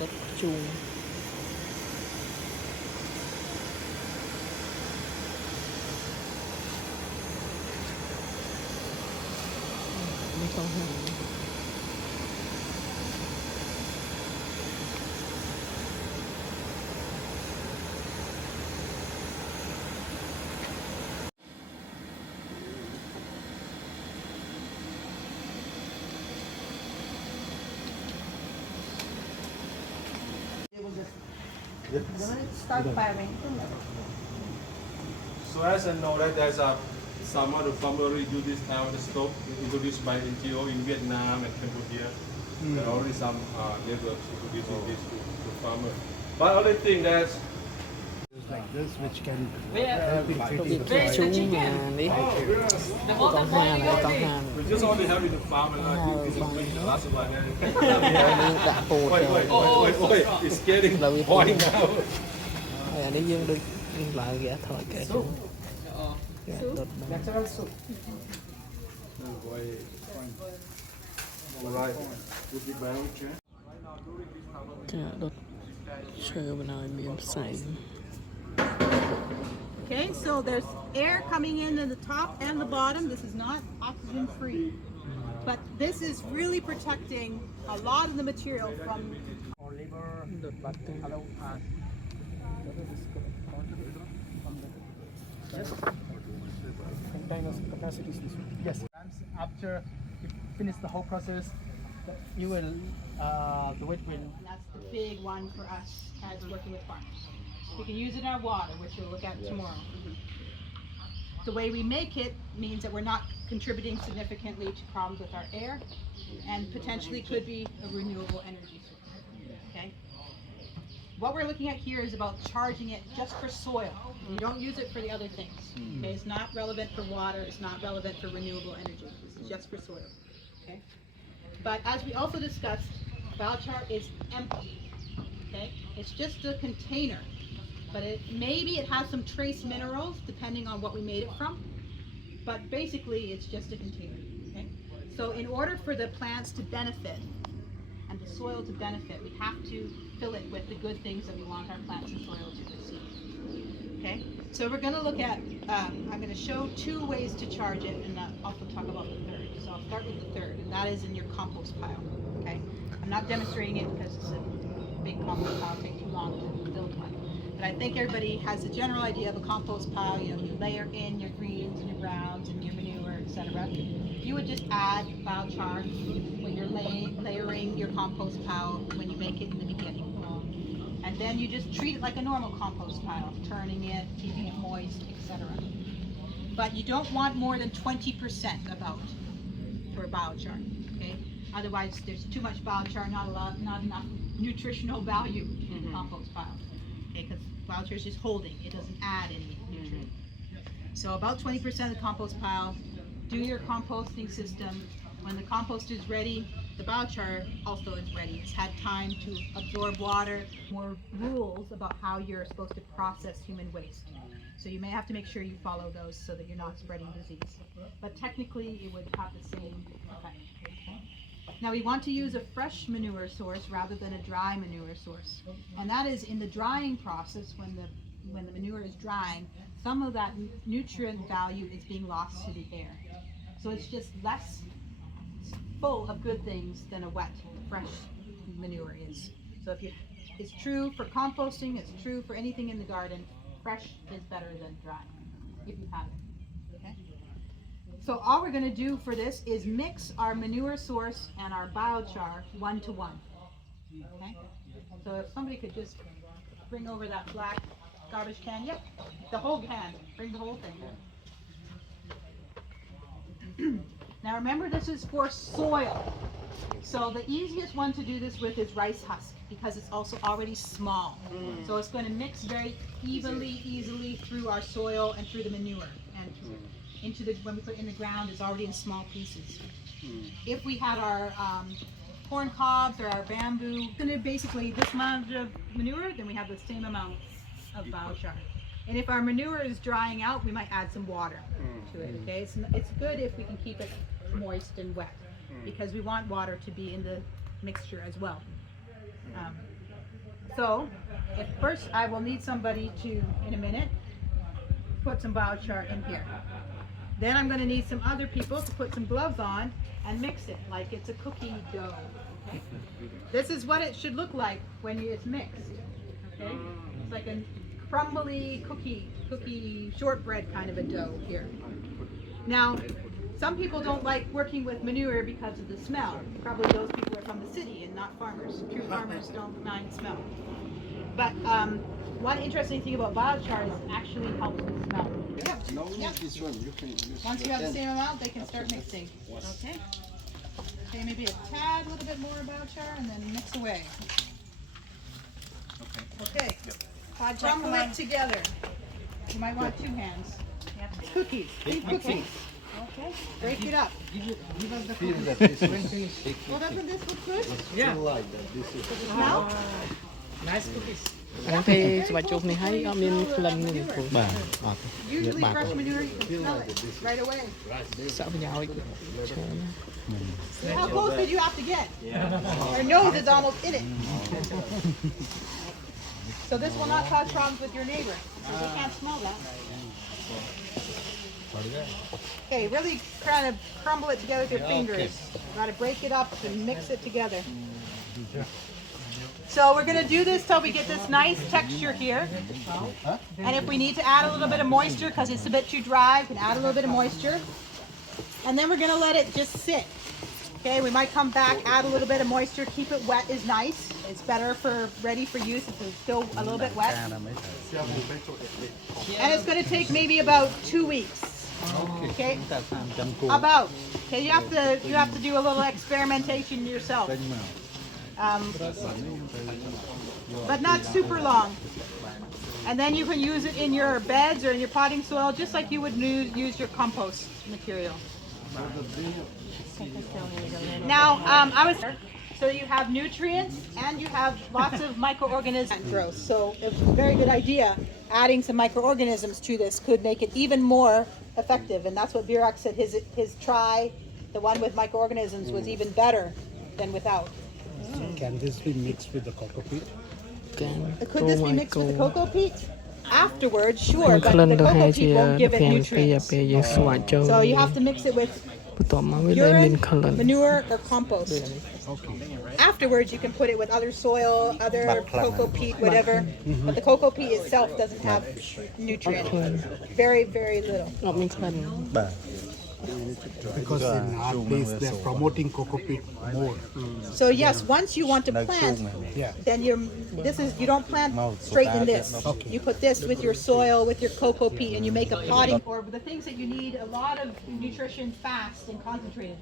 đất chuông mấy con hàng Start firing. So as I know that there's some other farmer do this type of stove introduced by NGO in Vietnam and Cambodia. There are already some networks introducing this to farmers. But only thing that's like this, which can có việc chú mà đi con hà này con hà này we just only have in the farm and not this is the last one. đã bột Wait, it's getting boiling now. anh ấy dương được lại ghé thôi kệ chú đột natural soup. Alright, would be bio char. đột chơi bên này miếng sấy. Okay, so there's air coming in at the top and the bottom. This is not oxygen free, but this is really protecting a lot of the material from đột bắt Containers capacities. Yes. After you finish the whole process, you will the weight will. that's the big one for us as working with farmers. We can use it in our water, which we'll look at tomorrow. The way we make it means that we're not contributing significantly to problems with our air, and potentially could be a renewable energy source. Okay. What we're looking at here is about charging it just for soil. You don't use it for the other things. Okay, it's not relevant for water. It's not relevant for renewable energy. This is just for soil. Okay. But as we also discussed, biochar is empty. Okay, it's just a container, but maybe it has some trace minerals depending on what we made it from. But basically, it's just a container. Okay, so in order for the plants to benefit and the soil to benefit, we have to fill it with the good things that we want our plants and soil to receive. Okay, so we're going to look at, I'm going to show two ways to charge it, and also talk about the third. So I'll start with the third, and that is in your compost pile. Okay, I'm not demonstrating it because it's a big compost pile, it'll take too long to build one. But I think everybody has a general idea of a compost pile. You know, you layer in your greens and your browns and your manure, etc. You would just add biochar when you're layering your compost pile when you make it in the beginning. And then you just treat it like a normal compost pile, turning it, keeping it moist, etc. But you don't want more than 20% about for biochar. Okay? Otherwise, there's too much biochar, not enough nutritional value in the compost pile. Okay, because biochar is just holding; it doesn't add any nutrient. So about 20% of the compost pile. Do your composting system. When the compost is ready, the biochar also is ready. It's had time to absorb water. More rules about how you're supposed to process human waste. So you may have to make sure you follow those so that you're not spreading disease. But technically, it would have the same effect. Now we want to use a fresh manure source rather than a dry manure source. And that is in the drying process, when the manure is drying, some of that nutrient value is being lost to the air. So it's just less full of good things than a wet, fresh manure is. So it's true for composting, it's true for anything in the garden. Fresh is better than dry, if you have it. Okay? So all we're going to do for this is mix our manure source and our biochar 1-to-1. Okay? So if somebody could just bring over that black garbage can. Yep, the whole can. Bring the whole thing. Now remember, this is for soil. So the easiest one to do this with is rice husk, because it's also already small. So it's going to mix very easily through our soil and through the manure. And into the, when we put it in the ground, it's already in small pieces. If we had our corn cobs or our bamboo, basically this amount of manure, then we have the same amount of biochar. And if our manure is drying out, we might add some water to it. Okay, it's good if we can keep it moist and wet, because we want water to be in the mixture as well. So, at first I will need somebody to, in a minute, put some biochar in here. Then I'm going to need some other people to put some gloves on and mix it like it's a cookie dough. Okay? This is what it should look like when it's mixed. Okay? It's like a crumbly cookie shortbread kind of a dough here. Now, some people don't like working with manure because of the smell. Probably those people are from the city and not farmers. True farmers don't mind smell. But one interesting thing about biochar is it actually helps with smell. Yep. This one you can use. Once you have the same amount, they can start mixing. Okay. Okay, maybe a tad, little bit more biochar, and then mix away. Okay. Crumble it together. You might want 2 hands. Cookies. Leave cookies. Okay. Break it up. Feel that this is Well, doesn't this look good? feel like that. This is Smell? Nice cookies អានេះស្វាយជុំនេះហើយអត់មានក្លិនទេគ្រូបាទអត់ Usually fresh manure, you can smell it right away. សាក់ប្រយោជន៍ច្រើន How close did you have to get? Your nose is almost in it. So this will not cause problems with your neighbor. So they can't smell that. Okay, really kind of crumble it together with your fingers. You gotta break it up and mix it together. So we're gonna do this till we get this nice texture here. And if we need to add a little bit of moisture because it's a bit too dry, we can add a little bit of moisture. And then we're gonna let it just sit. Okay, we might come back, add a little bit of moisture, keep it wet is nice. It's better for ready for use if it's still a little bit wet. And it's gonna take maybe about 2 weeks. Okay. About. Okay, you have to do a little experimentation yourself. But not super long. And then you can use it in your beds or in your potting soil just like you would use your compost material. Now, so you have nutrients and you have lots of microorganisms growth. So it's a very good idea. Adding some microorganisms to this could make it even more effective. And that's what Virak said his try, the one with microorganisms, was even better than without. Can this be mixed with the cocoa peat? Could this be mixed with the cocoa peat? Afterwards, sure, មាន but ក្លិន the ទៅហើយ cocoa ជា peat won't give it ពេល nutrients. ពេលយើងស្វាយចូល So you have to mix it with បន្ទាប់មកវាលែងមានក្លិន urine, manure, or compost. Afterwards, you can put it with other soil, other cocoa peat, whatever. But the cocoa peat itself doesn't have nutrients. Very, very little. អត់មានក្លិន Because in our place they're promoting cocoa peat more. So yes, once you want to plant, Yeah. then you don't plant straight in this. You put this with your soil, with your cocoa peat, and you make a potting. Or the things that you need a lot of nutrition fast and concentrated.